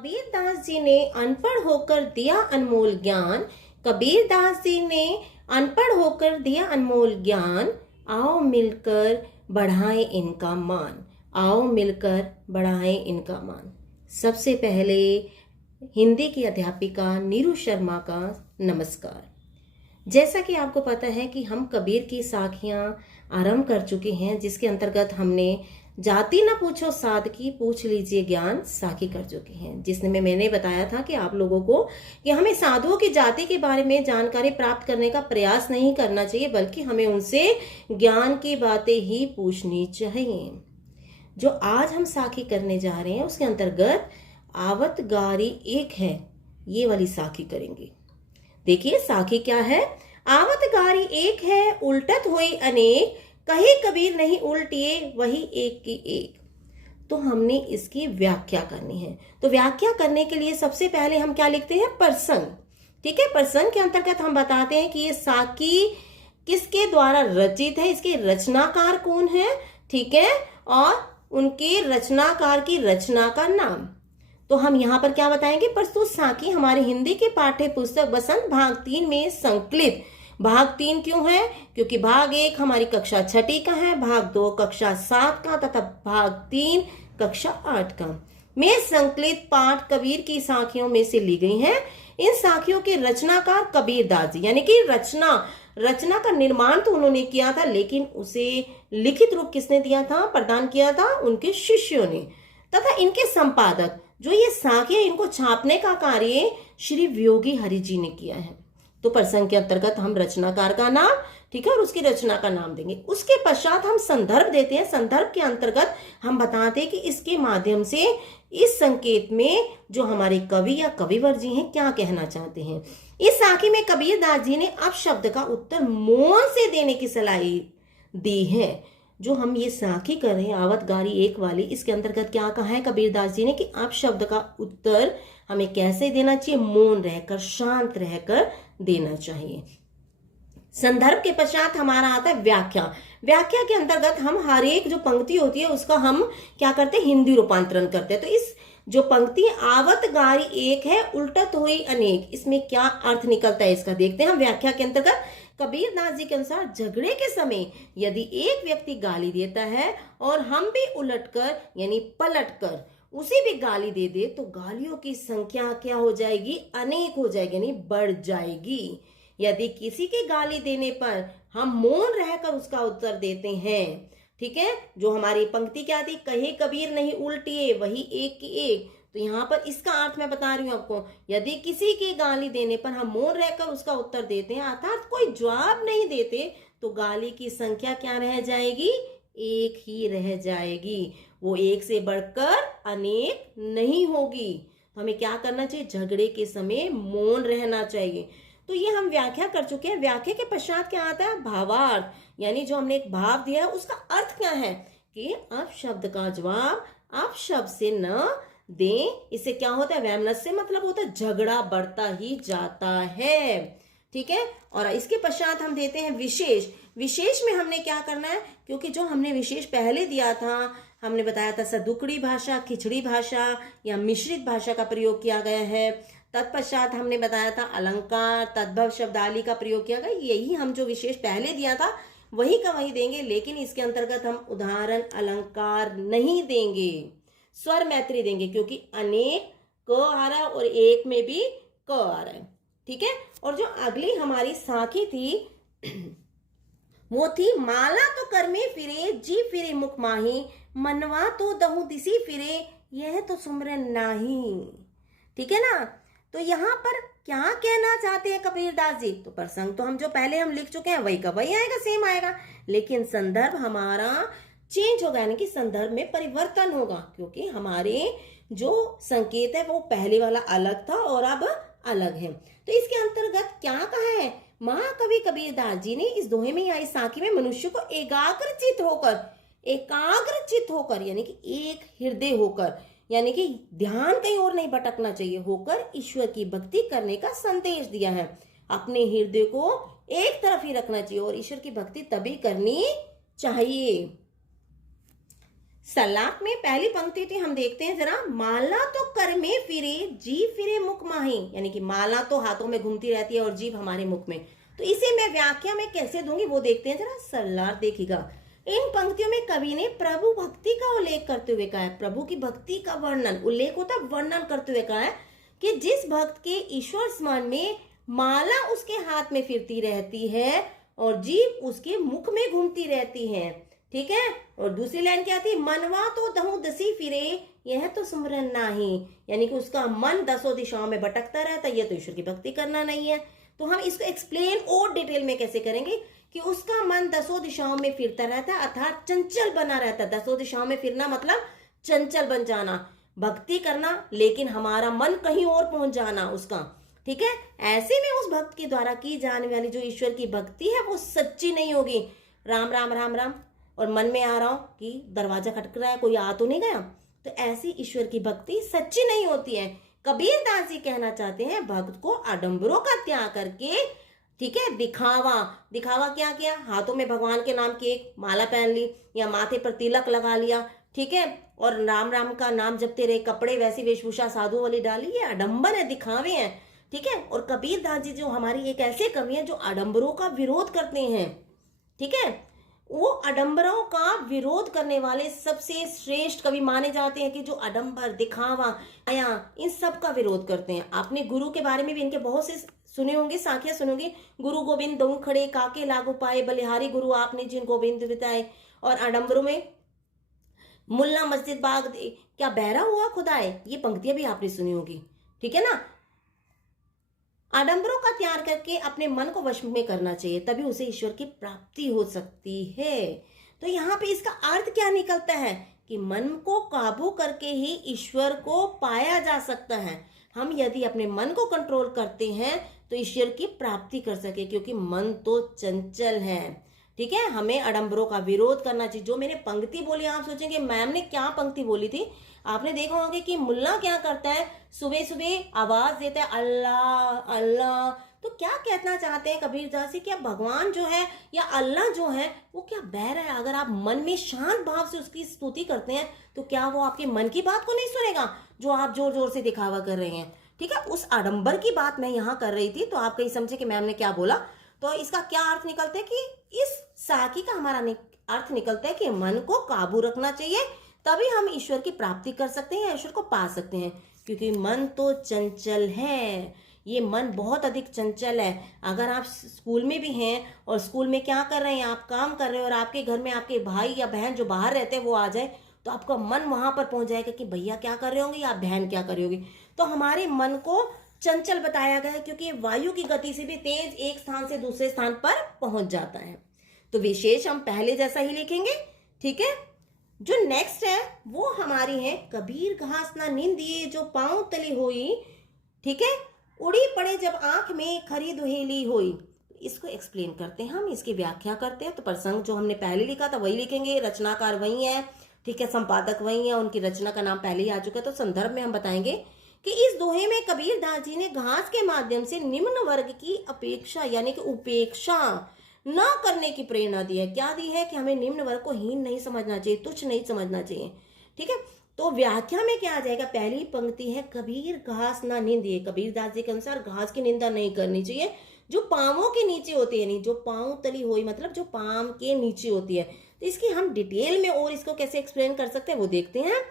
कबीर दास जी ने अनपढ़ होकर दिया अनमोल ज्ञान। कबीर दास जी ने अनपढ़ होकर दिया अनमोल ज्ञान। आओ मिलकर बढ़ाएं इनका मान। आओ मिलकर बढ़ाएं इनका मान। सबसे पहले हिंदी की अध्यापिका नीरू शर्मा का नमस्कार। जैसा कि आपको पता है कि हम कबीर की साखियां आरंभ कर चुके हैं, जिसके अंतर्गत हमने जाति न पूछो साध की, पूछ लीजिए ज्ञान साखी कर चुके हैं, जिसमें मैंने बताया था कि आप लोगों को कि हमें साधुओं की जाति के बारे में जानकारी प्राप्त करने का प्रयास नहीं करना चाहिए, बल्कि हमें उनसे ज्ञान की बातें ही पूछनी चाहिए। जो आज हम साखी करने जा रहे हैं उसके अंतर्गत आवत गारी एक है, ये वाली साखी करेंगे। देखिए साखी क्या है। आवत गारी एक है, उल्टत हुई अनेक, कहे कबीर नहीं उल्टिए वही एक की एक। तो हमने इसकी व्याख्या करनी है। तो व्याख्या करने के लिए सबसे पहले हम क्या लिखते हैं, प्रसंग। ठीक है, प्रसंग के अंतर्गत हम बताते हैं कि ये साखी किसके द्वारा रचित है, इसके रचनाकार कौन है, ठीक है, और उनके रचनाकार की रचना का नाम। तो हम यहाँ पर क्या बताएंगे, प्रस्तुत साखी हमारे हिंदी के पाठ्य पुस्तक बसंत भाग 3 में संकलित। भाग 3 क्यों है, क्योंकि भाग 1 हमारी कक्षा 6ठी का है, भाग 2 कक्षा 7 का तथा भाग 3 कक्षा 8 का में संकलित पाठ कबीर की साखियों में से ली गई हैं। इन साखियों के रचनाकार कबीर दास जी, यानी कि रचना का निर्माण तो उन्होंने किया था, लेकिन उसे लिखित रूप किसने दिया था, प्रदान किया था उनके शिष्यों ने। तथा इनके संपादक जो ये साखियां इनको छापने का कार्य श्री वियोगी हरि जी ने किया है। तो प्रसंग के अंतर्गत हम रचनाकार का नाम, ठीक है, और उसकी रचना का नाम देंगे। उसके पश्चात हम संदर्भ देते हैं। संदर्भ के अंतर्गत हम बताते हैं कि इसके माध्यम से इस संकेत में जो हमारे कवि या कविवर जी हैं क्या कहना चाहते हैं। इस साखी में कबीर दास जी ने अपशब्द का उत्तर मौन से देने की सलाह दी है। जो हम ये साखी कर रहे हैं आवत गारी एक वाली, इसके अंतर्गत क्या कहा है कबीर दास जी ने कि आप शब्द का उत्तर हमें कैसे देना चाहिए, मौन रहकर, शांत रहकर देना चाहिए। संदर्भ के पश्चात हमारा आता है व्याख्या। व्याख्या के अंतर्गत हम हर एक जो पंक्ति होती है उसका हम क्या करते हैं, हिंदी रूपांतरण करते हैं। तो इस जो पंक्ति आवत गारी एक है, उल्टत हुई अनेक, इसमें क्या अर्थ निकलता है इसका देखते हैं हम व्याख्या के अंतर्गत। कबीर दास जी के अनुसार झगड़े के समय यदि एक व्यक्ति गाली देता है और हम भी उलटकर यानी पलटकर उसे भी गाली दे दे, तो गालियों की संख्या क्या हो जाएगी, अनेक हो जाएगी, यानी बढ़ जाएगी। यदि किसी के गाली देने पर हम मौन रहकर उसका उत्तर देते हैं, ठीक है, जो हमारी पंक्ति क्या थी, कहे कबीर नहीं उल्टिए वही एक की एक, तो यहाँ पर इसका अर्थ मैं बता रही हूं आपको। यदि किसी की गाली देने पर हम मौन रहकर उसका उत्तर देते हैं, अर्थात कोई जवाब नहीं देते, तो गाली की संख्या क्या रह जाएगी, एक ही रह जाएगी, वो एक से बढ़कर अनेक नहीं होगी। तो हमें क्या करना चाहिए, झगड़े के समय मौन रहना चाहिए। तो ये हम व्याख्या कर चुके हैं। व्याख्या के पश्चात क्या आता है, भावार्थ, यानी जो हमने एक भाव दिया है उसका अर्थ क्या है कि अब शब्द का जवाब आप शब्द से न दें। इससे क्या होता है, वैमनस्य मतलब होता है झगड़ा बढ़ता ही जाता है, ठीक है। और इसके पश्चात हम देते हैं विशेष। विशेष में हमने क्या करना है, क्योंकि जो हमने विशेष पहले दिया था, हमने बताया था सदुकड़ी भाषा, खिचड़ी भाषा या मिश्रित भाषा का प्रयोग किया गया है। तत्पश्चात हमने बताया था अलंकार, तद्भव शब्दावली का प्रयोग किया गया। यही हम जो विशेष पहले दिया था वही का वही देंगे, लेकिन इसके अंतर्गत हम उदाहरण अलंकार नहीं देंगे, स्वर मैत्री देंगे, क्योंकि अनेक क आ रहा है और एक में भी क आ रहा है, ठीक है। और जो अगली हमारी साखी थी वो थी, माला तो कर में फिरे जी फिरे मुख माही, मनवा तो दहु दिसी फिरे यह तो सुमरन नाही, ठीक है ना। तो यहाँ पर क्या कहना चाहते हैं कबीर दास जी, तो प्रसंग तो हम जो पहले हम लिख चुके हैं वही का वही आएगा, सेम आएगा, लेकिन संदर्भ हमारा चेंज होगा, यानी कि संदर्भ में परिवर्तन होगा, क्योंकि हमारे जो संकेत है वो पहले वाला अलग था और अब अलग है। तो इसके अंतर्गत क्या कहा है, महाकवि कबीर दास जी ने इस दोहे में आई साखी में मनुष्य को एकाग्रचित होकर यानी कि एक हृदय होकर, यानी कि ध्यान कहीं और नहीं भटकना चाहिए, होकर ईश्वर की भक्ति करने का संदेश दिया है। अपने हृदय को एक तरफ ही रखना चाहिए और ईश्वर की भक्ति तभी करनी चाहिए। सलाक में पहली पंक्ति थी, हम देखते हैं जरा। माला तो कर में फिरे, जीभ फिरे मुख माही, यानी कि माला तो हाथों में घूमती रहती है और जीभ हमारे मुख में। तो इसे मैं व्याख्या में कैसे दूंगी वो देखते हैं जरा। सलार देखिएगा, इन पंक्तियों में कवि ने प्रभु भक्ति का उल्लेख करते हुए कहा है, प्रभु की भक्ति का वर्णन, उल्लेख होता है वर्णन करते हुए कहा है कि जिस भक्त के ईश्वर स्मरण में माला उसके हाथ में फिरती रहती है और जीभ उसके मुख में घूमती रहती है, ठीक है। और दूसरी लाइन क्या थी, मनवा तो दहु दसी फिरे, यह तो सुमरन नाही, यानी कि उसका मन दसों दिशाओं में भटकता रहता है, यह तो ईश्वर की भक्ति करना नहीं है। तो हम इसको एक्सप्लेन और डिटेल में कैसे करेंगे कि उसका मन दसों दिशाओं में फिरता रहता है, अर्थात चंचल बना रहता है। दसों दिशाओं में फिरना मतलब चंचल बन जाना, भक्ति करना लेकिन हमारा मन कहीं और पहुंच जाना उसका, ठीक है। ऐसे में उस भक्त के द्वारा की जाने वाली जो ईश्वर की भक्ति है वो सच्ची नहीं होगी। राम राम राम राम और मन में आ रहा हो कि दरवाजा खटक रहा है, कोई आ तो नहीं गया, तो ऐसी ईश्वर की भक्ति सच्ची नहीं होती है। कबीर दास जी कहना चाहते हैं भक्त को आडंबरों का त्याग करके, ठीक है, दिखावा क्या किया, हाथों में भगवान के नाम की एक माला पहन ली या माथे पर तिलक लगा लिया, ठीक है, और राम राम का नाम जपते रहे, कपड़े वैसी वेशभूषा साधु वाली डाली, ये आडंबर है, दिखावे हैं, ठीक है। और कबीर दास जी जो हमारी एक ऐसे कवि हैं जो आडंबरों का विरोध करते हैं, ठीक है, वो आडंबरों का विरोध करने वाले सबसे श्रेष्ठ कवि माने जाते हैं कि जो आडंबर, दिखावा, आया, इन सब का विरोध करते हैं। आपने गुरु के बारे में भी इनके बहुत से सुने होंगे, साखियां सुनोगे, गुरु गोविंद दऊ खड़े, काके लागू पाए, बलिहारी गुरु आपने जिन गोविंद बिताए। और आडंबरों में मुल्ला मस्जिद बाग क्या बहरा हुआ खुदाए, ये पंक्तियां भी आपने सुनी होगी, ठीक है ना। आडंबरों का त्याग करके अपने मन को वश में करना चाहिए, तभी उसे ईश्वर की प्राप्ति हो सकती है। तो यहाँ पे इसका अर्थ क्या निकलता है कि मन को काबू करके ही ईश्वर को पाया जा सकता है। हम यदि अपने मन को कंट्रोल करते हैं तो ईश्वर की प्राप्ति कर सके, क्योंकि मन तो चंचल है, ठीक है। हमें आडंबरों का विरोध करना चाहिए। जो मैंने पंक्ति बोली, आप सोचेंगे मैम ने क्या पंक्ति बोली थी। आपने देखा होगा कि मुल्ला क्या करता है, सुबह सुबह आवाज देता है अल्लाह अल्लाह। तो क्या कहना चाहते हैं कबीर दास जी, क्या भगवान जो है या अल्लाह जो है वो क्या बह रहा है? अगर आप मन में शांत भाव से उसकी स्तुति करते हैं तो क्या वो आपके मन की बात को नहीं सुनेगा जो आप जोर जोर से दिखावा कर रहे हैं, ठीक है। उस आडंबर की बात मैं यहाँ कर रही थी, तो आप कहीं समझे कि मैम ने क्या बोला। तो इसका क्या अर्थ निकलता है कि इस साखी का हमारा अर्थ निकलता है कि मन को काबू रखना चाहिए, तभी हम ईश्वर की प्राप्ति कर सकते हैं, ईश्वर को पा सकते हैं। क्योंकि मन तो चंचल है, ये मन बहुत अधिक चंचल है। अगर आप स्कूल में भी हैं और स्कूल में क्या कर रहे हैं, आप काम कर रहे हैं और आपके घर में आपके भाई या बहन जो बाहर रहते हैं वो आ जाए, तो आपका मन वहां पर पहुंच जाएगा कि भैया क्या कर रहे होंगे या बहन क्या कर रही होगी। तो हमारे मन को चंचल बताया गया है क्योंकि वायु की गति से भी तेज एक स्थान से दूसरे स्थान पर पहुंच जाता है। तो विशेष हम पहले जैसा ही लिखेंगे, ठीक है। जो नेक्स्ट है वो हमारी है, कबीर घास ना नींदिए जो पांव तली होई, ठीक है, उड़ी पड़े जब आंख में खरी दुहेली होई। इसको एक्सप्लेन करते हैं, हम इसकी व्याख्या करते हैं। तो प्रसंग जो हमने पहले लिखा था वही लिखेंगे, रचनाकार वही है, ठीक है, संपादक वही है, उनकी रचना का नाम पहले ही आ चुका है। तो संदर्भ में हम बताएंगे कि इस दोहे में कबीर दास जी ने घास के माध्यम से निम्न वर्ग की अपेक्षा यानी कि उपेक्षा न करने की प्रेरणा दी है। क्या दी है कि हमें निम्न वर्ग को हीन नहीं समझना चाहिए, तुच्छ नहीं समझना चाहिए, ठीक है। तो व्याख्या में क्या आ जाएगा, पहली पंक्ति है कबीर घास ना निंदिए। कबीर दास जी के अनुसार घास की निंदा नहीं करनी चाहिए जो पांवों के नीचे होती है, नहीं जो पांव तली हुई मतलब जो पांव के नीचे होती है। तो इसकी हम डिटेल में और इसको कैसे एक्सप्लेन कर सकते हैं वो देखते हैं।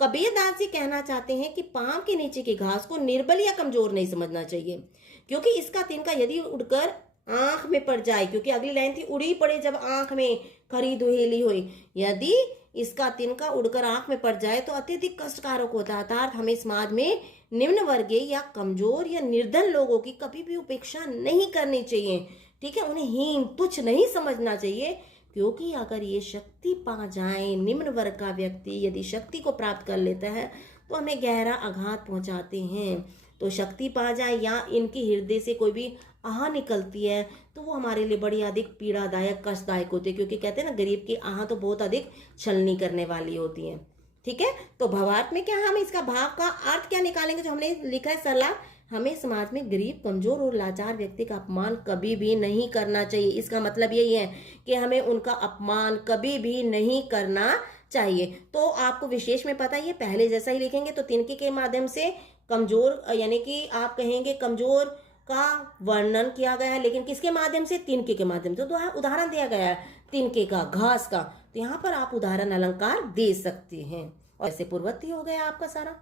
कबीर दास जी कहना चाहते हैं कि पांव के नीचे की घास को निर्बल या कमजोर नहीं समझना चाहिए, क्योंकि इसका तिनका यदि उड़कर आंख में पड़ जाए, क्योंकि अगली लाइन थी उड़ी पड़े जब आंख में खरी दुहेली हुई, यदि इसका तिनका उड़कर आंख में पड़ जाए तो अत्यधिक कष्टकारक होता है। अर्थात हमें समाज में निम्न वर्गीय या कमजोर या निर्धन लोगों की कभी भी उपेक्षा नहीं करनी चाहिए, ठीक है, उन्हें हीन तुच्छ नहीं समझना चाहिए। क्योंकि अगर ये शक्ति पा जाए, निम्न वर्ग का व्यक्ति यदि शक्ति को प्राप्त कर लेता है तो हमें गहरा आघात पहुंचाते हैं। तो शक्ति पा जाए या इनकी हृदय से कोई भी आह निकलती है तो वो हमारे लिए बड़ी अधिक पीड़ादायक कष्टदायक होती है, क्योंकि कहते हैं ना गरीब की आह तो बहुत अधिक छलनी करने वाली होती है, ठीक है। तो भावार्थ में क्या हम इसका भाव का अर्थ क्या निकालेंगे, जो हमने लिखा है सलाह, हमें समाज में गरीब, कमजोर और लाचार व्यक्ति का अपमान कभी भी नहीं करना चाहिए। इसका मतलब यही है कि हमें उनका अपमान कभी भी नहीं करना चाहिए। तो आपको विशेष में पता ही है, पहले जैसा ही लिखेंगे तो तिनके के माध्यम से कमजोर, यानी कि आप कहेंगे कमजोर का वर्णन किया गया है, लेकिन किसके माध्यम से? तिनके के माध्यम से। तो उदाहरण दिया गया है तिनके का, घास का, तो यहाँ पर आप उदाहरण अलंकार दे सकते हैं। और ऐसे पूर्ववर्ती हो गया आपका सारा।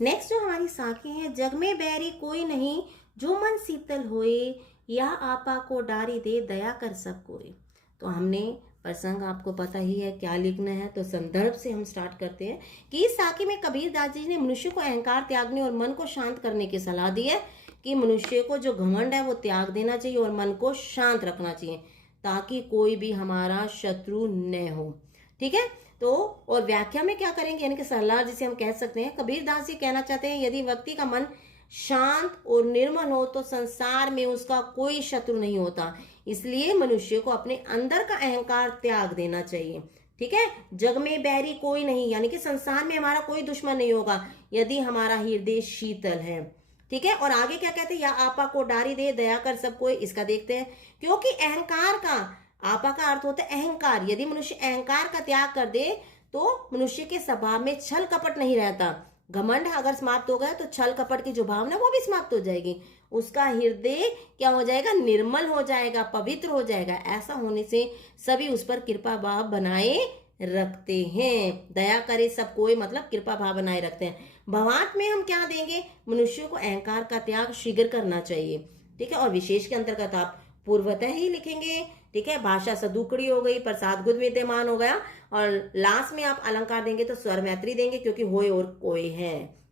नेक्स्ट जो हमारी साखी है, जग में बैरी कोई नहीं जो मन शीतल होए, या आपा को डारी दे दया कर सब कोई। तो हमने प्रसंग आपको पता ही है क्या लिखना है, तो संदर्भ से हम स्टार्ट करते हैं कि इस साखी में कबीर दास जी ने मनुष्य को अहंकार त्यागने और मन को शांत करने की सलाह दी है कि मनुष्य को जो घमंड है वो त्याग देना चाहिए और मन को शांत रखना चाहिए, ताकि कोई भी हमारा शत्रु न हो। ठीक है, तो और व्याख्या में क्या करेंगे, यानी कि सलाह जिसे हम कह सकते हैं, कबीर दास जी कहना चाहते हैं यदि व्यक्ति का मन शांत और निर्मल हो तो संसार में उसका कोई शत्रु नहीं होता, इसलिए मनुष्य को अपने अंदर का अहंकार त्याग देना चाहिए। ठीक है, जग में बैरी कोई नहीं, यानी कि संसार में हमारा कोई दुश्मन नहीं होगा यदि हमारा हृदय शीतल है। ठीक है, और आगे क्या कहते हैं, या आपा को डारी दे दया कर सब कोई, इसका देखते हैं। क्योंकि अहंकार का, आपा का अर्थ होता है अहंकार, यदि मनुष्य अहंकार का त्याग कर दे तो मनुष्य के स्वभाव में छल कपट नहीं रहता। घमंड अगर समाप्त हो गया तो छल कपट की जो भावना वो भी समाप्त हो जाएगी, उसका हृदय क्या हो जाएगा, निर्मल हो जाएगा, पवित्र हो जाएगा। ऐसा होने से सभी उस पर कृपा भाव बनाए रखते हैं। दया करे सब कोई मतलब कृपा भाव बनाए रखते हैं। भवार्थ में हम क्या देंगे, मनुष्य को अहंकार का त्याग शीघ्र करना चाहिए। ठीक है, और विशेष के अंतर्गत आप पूर्वतः ही लिखेंगे। ठीक है, भाषा सदुकड़ी हो गई, प्रसाद गुद विद्यमान हो गया, और लास्ट में आप अलंकार देंगे तो स्वर मैत्री देंगे, क्योंकि होए और कोई है।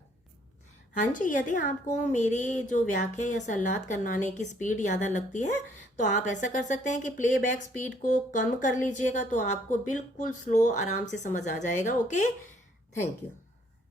हाँ जी, यदि आपको मेरी जो व्याख्या या संलाद करनाने की स्पीड ज़्यादा लगती है तो आप ऐसा कर सकते हैं कि प्लेबैक स्पीड को कम कर लीजिएगा, तो आपको बिल्कुल स्लो आराम से समझ आ जाएगा। Okay, thank you.